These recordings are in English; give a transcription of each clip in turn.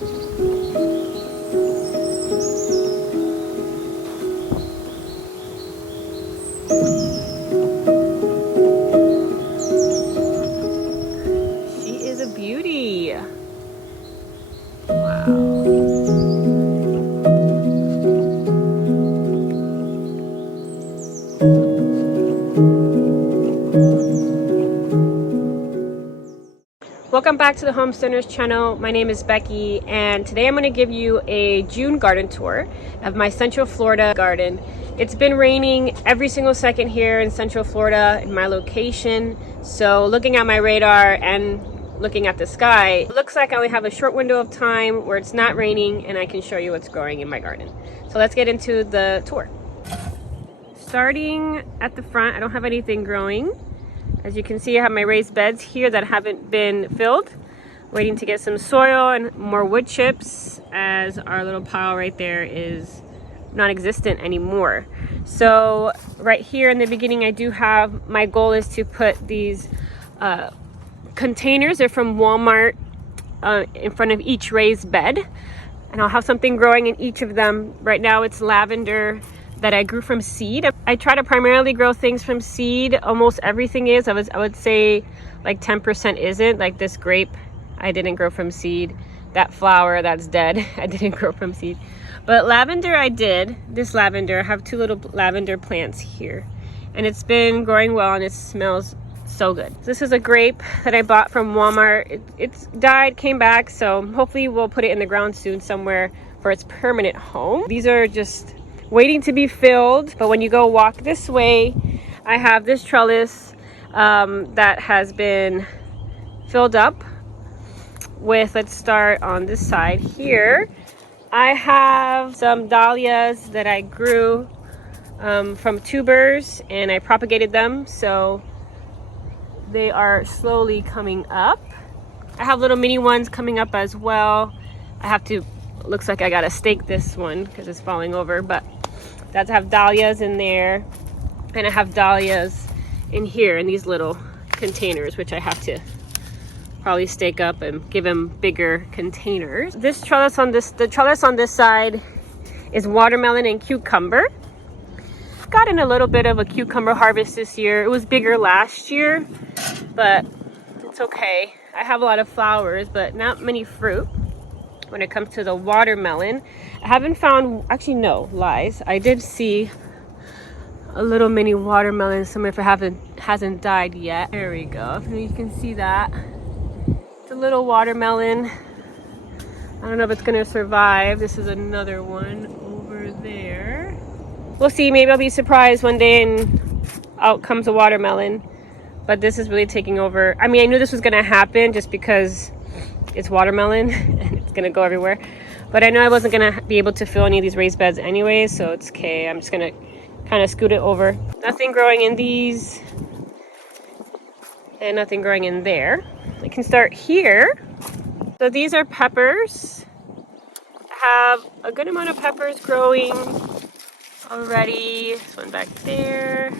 She is a beauty. Wow. Welcome back to the Homesteaders channel. My name is Becky, and today I'm going to give you a June garden tour of my Central Florida garden. It's been raining every single second here in Central Florida in my location, so looking at my radar and looking at the sky, it looks like I only have a short window of time where it's not raining and I can show you what's growing in my garden. So let's get into the tour. Starting at the front, I don't have anything growing. As you can see, I have my raised beds here that haven't been filled, waiting to get some soil and more wood chips, as our little pile right there is non-existent anymore. So right here in the beginning, I do have, my goal is to put these containers, they're from Walmart, in front of each raised bed, and I'll have something growing in each of them. Right now it's lavender that I grew from seed. I try to primarily grow things from seed. Almost everything is. I would say like 10% isn't. Like this grape, I didn't grow from seed. That flower, that's dead. I didn't grow from seed. But lavender I did. This lavender, I have two little lavender plants here. And it's been growing well and it smells so good. This is a grape that I bought from Walmart. It's died, came back, so hopefully we'll put it in the ground soon somewhere for its permanent home. These are just waiting to be filled, but when you go walk this way, I have this trellis that has been filled up with, let's start on this side here. I have some dahlias that I grew from tubers and I propagated them, so they are slowly coming up. I have little mini ones coming up as well. I have to, looks like I gotta stake this one because it's falling over, but that's, I have dahlias in there, and I have dahlias in here in these little containers, which I have to probably stake up and give them bigger containers. This trellis on this, the trellis on this side is watermelon and cucumber. Gotten a little bit of a cucumber harvest this year. It was bigger last year, but it's okay. I have a lot of flowers, but not many fruit. When it comes to the watermelon, I haven't found, actually no, lies. I did see a little mini watermelon somewhere if it hasn't died yet. There we go, you can see that. It's a little watermelon. I don't know if it's gonna survive. This is another one over there. We'll see, maybe I'll be surprised one day and out comes a watermelon. But this is really taking over. I mean, I knew this was gonna happen just because it's watermelon and it's gonna go everywhere, but I know I wasn't gonna be able to fill any of these raised beds anyway, so it's okay. I'm just gonna kind of scoot it over. Nothing growing in these and nothing growing in there. I can start here. So these are peppers. I have a good amount of peppers growing already. This one back there.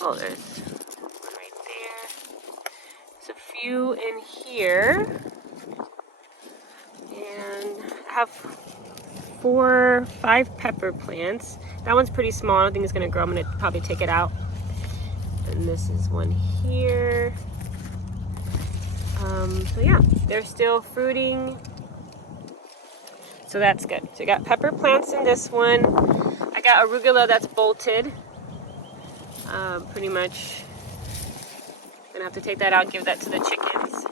Oh, there's one right there. There's a few in here. And I have 5 pepper plants. That one's pretty small. I don't think it's gonna grow. I'm gonna probably take it out. And this is one here. So yeah, they're still fruiting. So that's good. So I got pepper plants in this one. I got arugula that's bolted. Pretty much gonna have to take that out and give that to the chickens.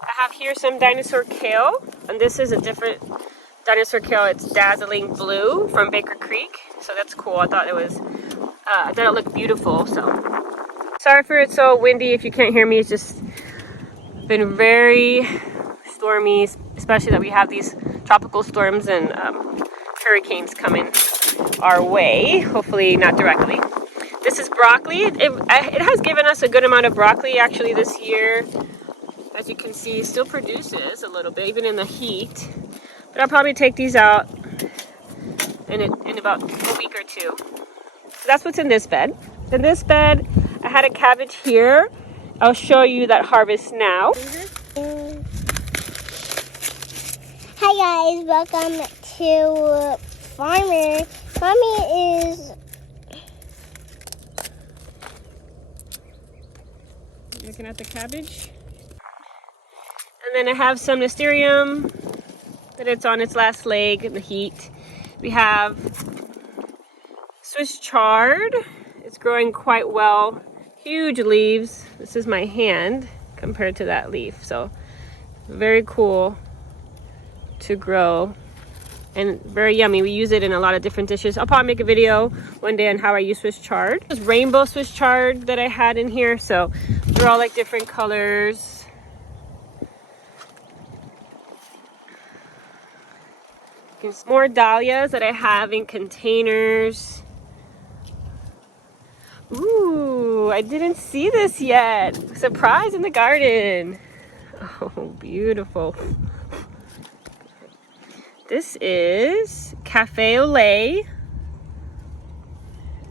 I have here some dinosaur kale, and this is a different dinosaur kale. It's dazzling blue from Baker Creek, so that's cool. I thought it was, I thought it looked beautiful. So sorry for it's so windy. If you can't hear me, it's just been very stormy, especially that we have these tropical storms and hurricanes coming our way. Hopefully not directly. This is broccoli. It has given us a good amount of broccoli actually this year. As you can see, still produces a little bit, even in the heat. But I'll probably take these out in about a week or two. So that's what's in this bed. In this bed, I had a cabbage here. I'll show you that harvest now. guys, welcome to Farmer. Mommy is looking at the cabbage. And then I have some Mysterium that it's on its last leg in the heat. We have Swiss chard. It's growing quite well. Huge leaves. This is my hand compared to that leaf. So very cool to grow and very yummy. We use it in a lot of different dishes. I'll probably make a video one day on how I use Swiss chard. This rainbow Swiss chard that I had in here. So they're all like different colors. More dahlias that I have in containers. Ooh, I didn't see this yet. Surprise in the garden. Oh, beautiful. This is Cafe au lait.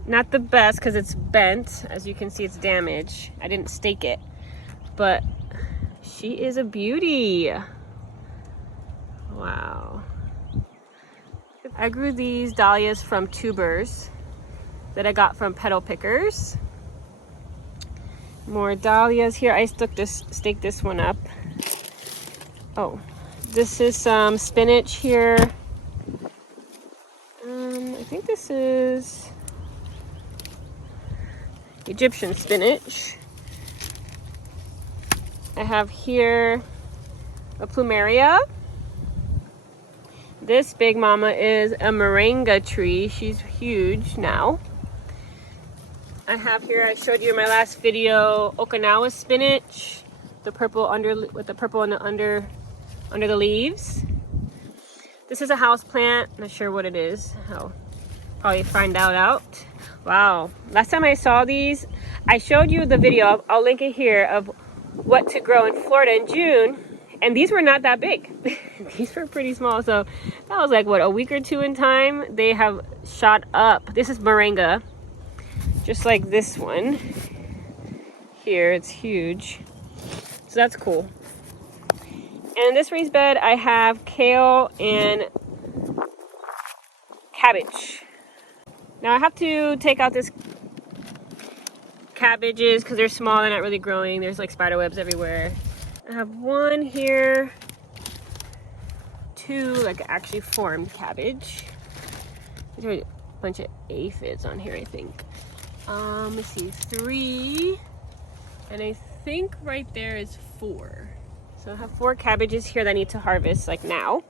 Not the best because it's bent. As you can see, it's damaged. I didn't stake it, but she is a beauty. Wow. I grew these dahlias from tubers that I got from petal pickers. More dahlias here. I staked this one up. Oh, this is some spinach here. I think this is Egyptian spinach. I have here a plumeria. This big mama is a moringa tree. She's huge now. I have here, I showed you in my last video, Okinawa spinach, the purple with the purple under the leaves. This is a house plant. Not sure what it is. I'll probably find out. Wow. Last time I saw these, I showed you the video. I'll link it here of what to grow in Florida in June. And these were not that big. These were pretty small. So that was like, what, a week or two in time? They have shot up. This is moringa. Just like this one. Here, it's huge. So that's cool. And in this raised bed, I have kale and cabbage. Now I have to take out this cabbages because they're small, they're not really growing. There's like spider webs everywhere. I have one here, two like actually formed cabbage. There's a bunch of aphids on here, I think. Let's see, 3, and I think right there is 4. So I have 4 cabbages here that I need to harvest like now.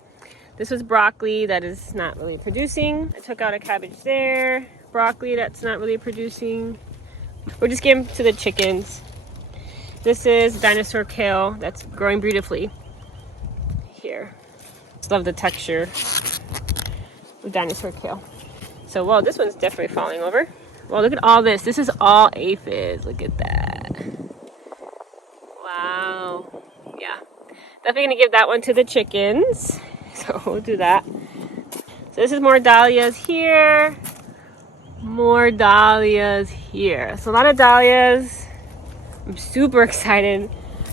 This was broccoli that is not really producing. I took out a cabbage there, broccoli that's not really producing. We're just giving to the chickens. This is dinosaur kale that's growing beautifully here. Just love the texture of dinosaur kale. So, well, this one's definitely falling over. Well, look at all this. This is all aphids. Look at that. Wow. Yeah. Definitely gonna give that one to the chickens. So we'll do that. So this is more dahlias here. More dahlias here. So a lot of dahlias. I'm super excited.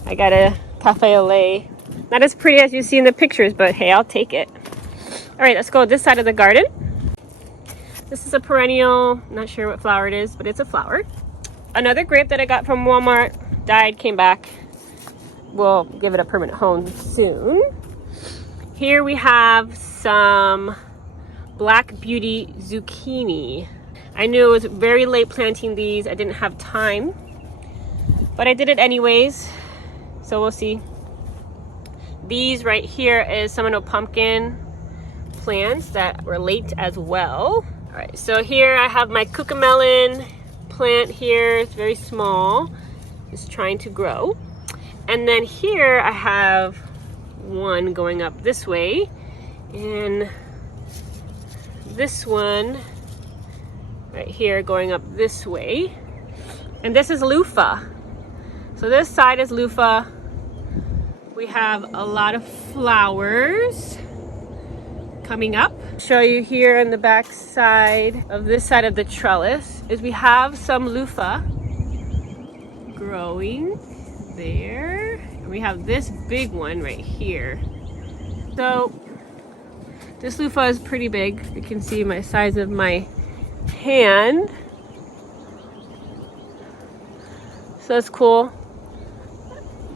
I got a cafe au lait. Not as pretty as you see in the pictures, but hey, I'll take it. All right, let's go this side of the garden. This is a perennial. Not sure what flower it is, but it's a flower. Another grape that I got from Walmart. Died, came back. We'll give it a permanent home soon. Here we have some Black Beauty zucchini. I knew it was very late planting these. I didn't have time, but I did it anyways. So we'll see. These right here is Seminole pumpkin plants that were late as well. All right, so here I have my cucamelon plant here. It's very small. It's trying to grow. And then here I have one going up this way, and this one right here going up this way. And this is loofah. So this side is loofah. We have a lot of flowers coming up. Show you here on the back side of this side of the trellis is we have some loofah growing there. And we have this big one right here. So This loofah is pretty big. You can see my size of my hand. So that's cool.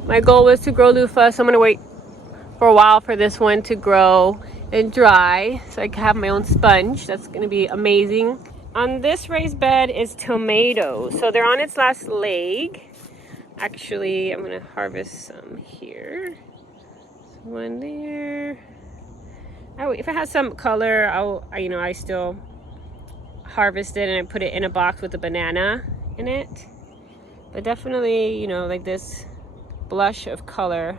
My goal was to grow loofah, so I'm gonna wait for a while for this one to grow and dry so I can have my own sponge. That's gonna be amazing. On this raised bed is tomatoes. So they're on its last leg. Actually, I'm gonna harvest some here. There's one there. Oh, if it has some color, I still harvest it and I put it in a box with a banana in it. But definitely, like this blush of color.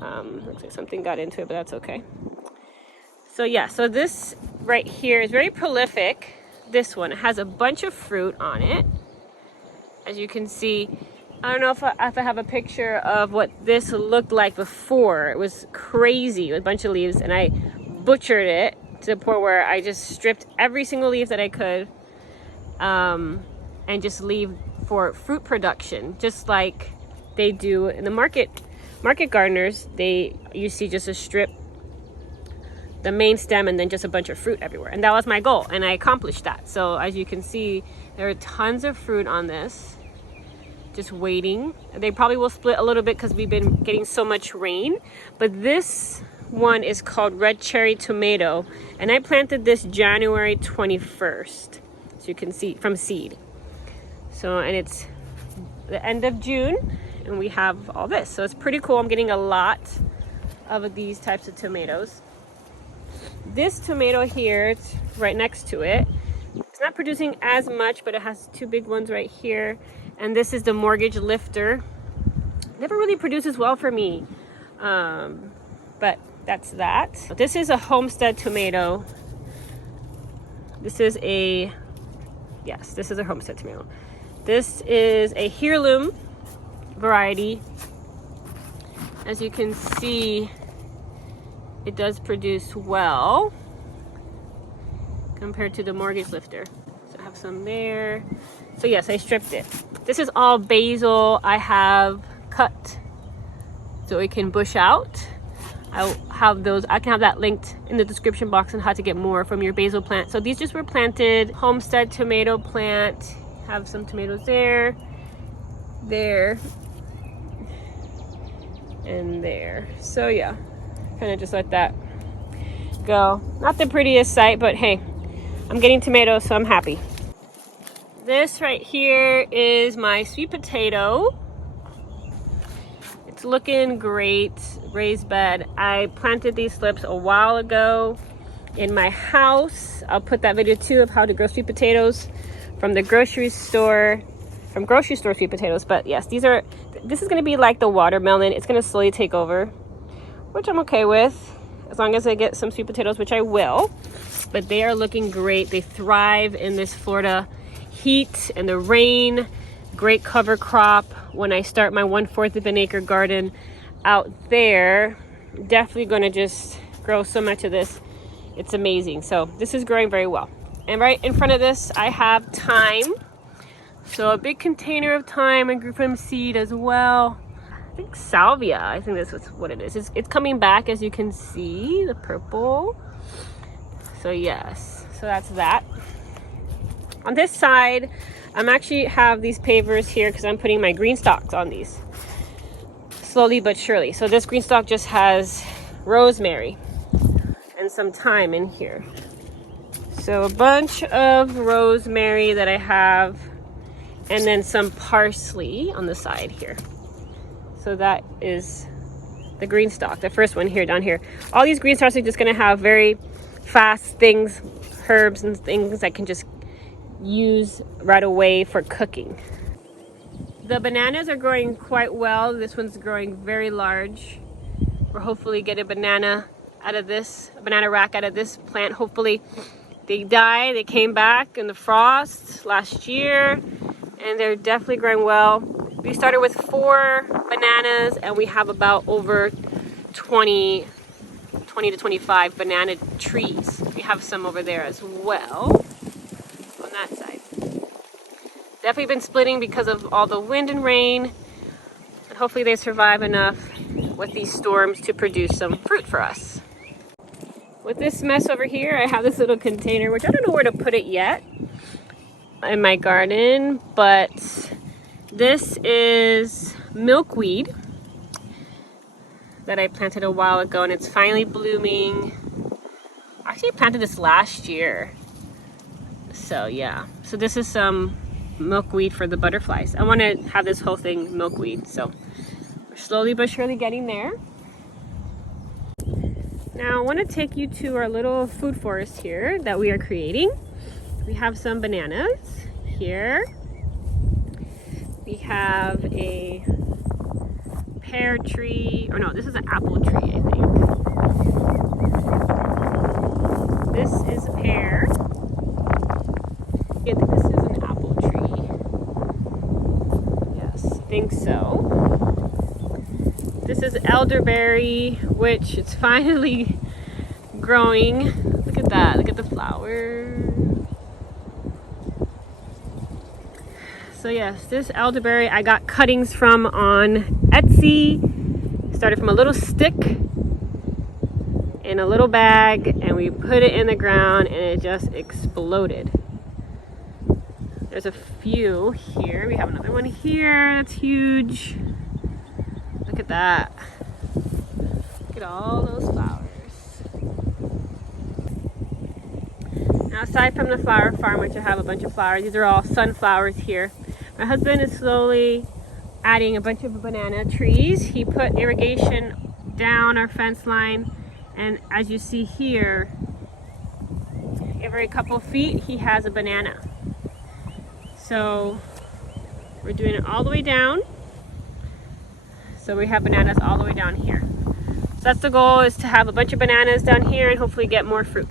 Looks like something got into it, but that's okay. So yeah, so this right here is very prolific. This one, it has a bunch of fruit on it. As you can see, I don't know if I have a picture of what this looked like before. It was crazy with a bunch of leaves, and I butchered it to the point where I just stripped every single leaf that I could and just leave for fruit production, just like they do in the market gardeners. You see just a strip, the main stem, and then just a bunch of fruit everywhere. And that was my goal, and I accomplished that. So as you can see, there are tons of fruit on this, just waiting. They probably will split a little bit because we've been getting so much rain. But this one is called red cherry tomato, and I planted this January 21st, so you can see from seed. So, and it's the end of June, and we have all this. So it's pretty cool. I'm getting a lot of these types of tomatoes. This tomato here, it's right next to it. It's not producing as much, but it has two big ones right here. And this is the mortgage lifter. Never really produces well for me, but that's that. This is a Homestead tomato. This is a Homestead tomato. This is a heirloom variety. As you can see, it does produce well compared to the mortgage lifter. So I have some there. So yes, I stripped it. This is all basil I have cut so it can bush out. I can have that linked in the description box on how to get more from your basil plant. So these just were planted. Homestead tomato plant. Have some tomatoes there, and there. So yeah, kind of just let that go. Not the prettiest sight, but hey, I'm getting tomatoes, so I'm happy. This right here is my sweet potato. It's looking great. Raised bed. I planted these slips a while ago in my house. I'll put that video too of how to grow sweet potatoes from the grocery store, sweet potatoes. But yes, this is going to be like the watermelon. It's going to slowly take over, which I'm okay with, as long as I get some sweet potatoes, which I will. But they are looking great. They thrive in this Florida heat and the rain. Great cover crop when I start my 1/4 of an acre garden out there. Definitely going to just grow so much of this. It's amazing. So this is growing very well. And right in front of this, I have thyme. So a big container of thyme. I grew from seed as well. I think salvia. I think this is what it is. It's coming back, as you can see, the purple. So yes, so that's that. On this side, I'm actually have these pavers here because I'm putting my green stalks on these. Slowly but surely. So this green stalk just has rosemary and some thyme in here. So a bunch of rosemary that I have, and then some parsley on the side here. So that is the green stalk, the first one here, down here. All these green stalks are just gonna have very fast things, herbs and things I can just use right away for cooking. The bananas are growing quite well. This one's growing very large. We'll hopefully get a banana rack out of this plant, hopefully. They died, they came back in the frost last year, and they're definitely growing well. We started with 4 bananas, and we have about over 20 to 25 banana trees. We have some over there as well on that side. Definitely been splitting because of all the wind and rain, and hopefully they survive enough with these storms to produce some fruit for us. with this mess over here, I have this little container, which I don't know where to put it yet in my garden, but this is milkweed that I planted a while ago, and it's finally blooming. Actually, I planted this last year. So yeah, so this is some milkweed for the butterflies. I want to have this whole thing milkweed, so we're slowly but surely getting there. Now I want to take you to our little food forest here that we are creating. We have some bananas here. We have a pear tree, or no, this is an apple tree, I think. This is a pear. I think this is an apple tree. Yes, I think so. This is elderberry, which it's finally growing. Look at that, look at the flower. So yes, this elderberry I got cuttings from on Etsy. Started from a little stick in a little bag, and we put it in the ground and it just exploded. There's a few here. We have another one here that's huge. Look at that. Look at all those flowers. Now, aside from the flower farm, which I have a bunch of flowers, these are all sunflowers here. My husband is slowly adding a bunch of banana trees. He put irrigation down our fence line, and as you see here, every couple feet he has a banana. So we're doing it all the way down. So we have bananas all the way down here. So that's the goal, is to have a bunch of bananas down here and hopefully get more fruit.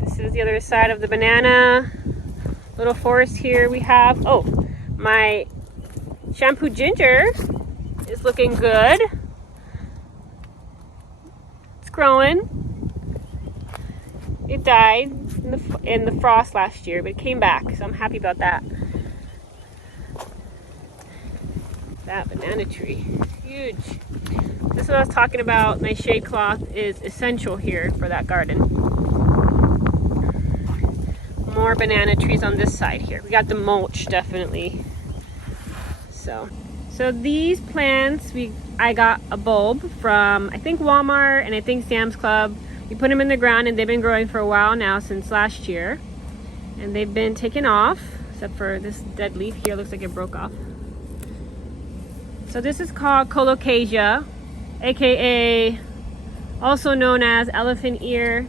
This is the other side of the banana little forest here we have. Oh, my shampoo ginger is looking good. It's growing. It died in the frost last year, but it came back, so I'm happy about that. That banana tree, huge. This is what I was talking about. My shade cloth is essential here for that garden. More banana trees on this side here. We got the mulch, definitely. So these plants, I got a bulb from, I think, Walmart and I think Sam's Club. We put them in the ground and they've been growing for a while now, since last year. And they've been taken off, except for this dead leaf here. Looks like it broke off. So this is called colocasia, aka also known as elephant ear.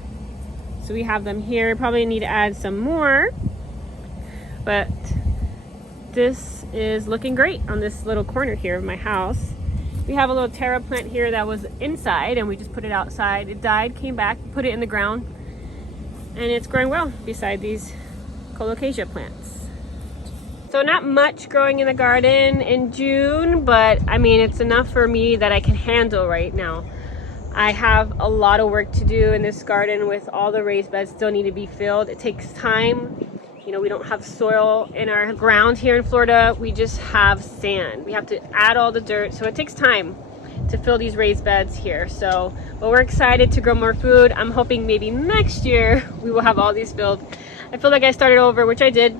So we have them here. Probably need to add some more, but this is looking great on this little corner here of my house. We have a little Terra plant here that was inside and we just put it outside. It died, came back, put it in the ground, and it's growing well beside these colocasia plants. So not much growing in the garden in June, but I mean, it's enough for me that I can handle right now. I have a lot of work to do in this garden with all the raised beds still need to be filled. It takes time. You know, we don't have soil in our ground here in Florida. We just have sand. We have to add all the dirt, so it takes time to fill these raised beds here. So, but we're excited to grow more food. I'm hoping maybe next year we will have all these filled. I feel like I started over, which I did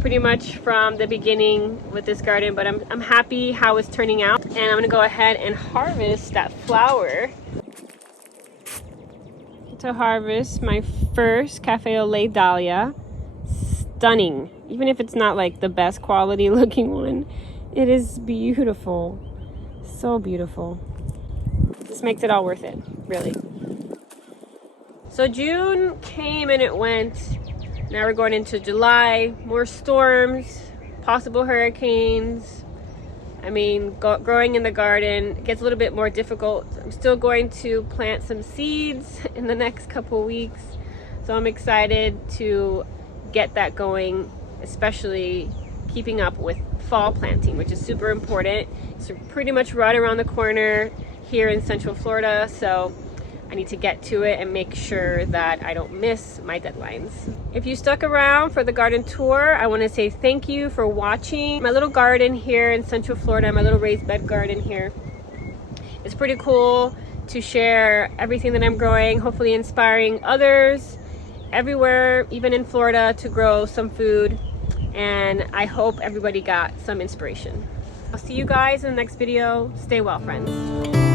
pretty much from the beginning with this garden, but I'm happy how it's turning out, and I'm gonna go ahead and harvest that flower. To harvest my first Cafe au Lait Dahlia. Stunning. Even if it's not like the best quality looking one, it is beautiful. So beautiful. This makes it all worth it, really. So June came and it went. Now we're going into July. More storms, possible hurricanes. I mean, growing in the garden gets a little bit more difficult. I'm still going to plant some seeds in the next couple weeks. So I'm excited to get that going, especially keeping up with fall planting, which is super important. It's pretty much right around the corner here in Central Florida. So I need to get to it and make sure that I don't miss my deadlines. If you stuck around for the garden tour, I want to say thank you for watching. My little garden here in Central Florida, my little raised bed garden here. It's pretty cool to share everything that I'm growing, hopefully inspiring others everywhere, even in Florida, to grow some food. And I hope everybody got some inspiration. I'll see you guys in the next video. Stay well, friends.